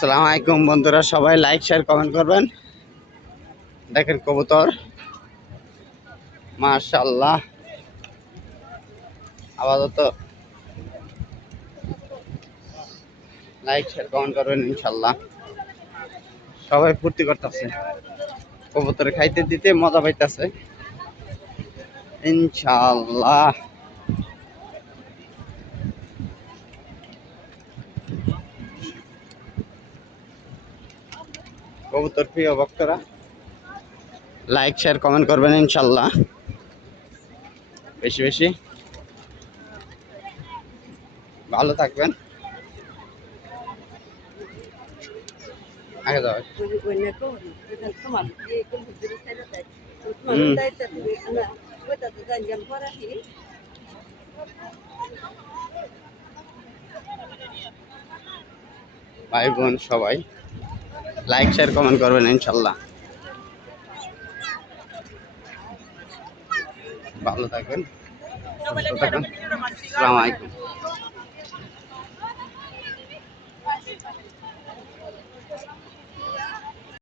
আসসালামু আলাইকুম বন্ধুরা, সবাই লাইক শেয়ার কমেন্ট করবেন। দেখেন কবুতর, মাশাআল্লাহ। আপাতত লাইক শেয়ার কমেন্ট করবেন ইনশাল্লাহ। সবাই ফুর্তি করতেছে, কবুতর খাইতে দিতে মজা পাইতেছে ইনশাল্লাহ। কবুতর প্রিয় ভক্তরা লাইক শেয়ার কমেন্ট করবেন ইনশাল্লাহ, বেশি বেশি। ভালো থাকবেন। আগে যাও। ভাই বোন সবাই লাইক শেয়ার কমেন্ট করবেন ইনশাল্লাহ। ভালো থাকবেন, সুস্থ থাকবেন। আসসালামু আলাইকুম।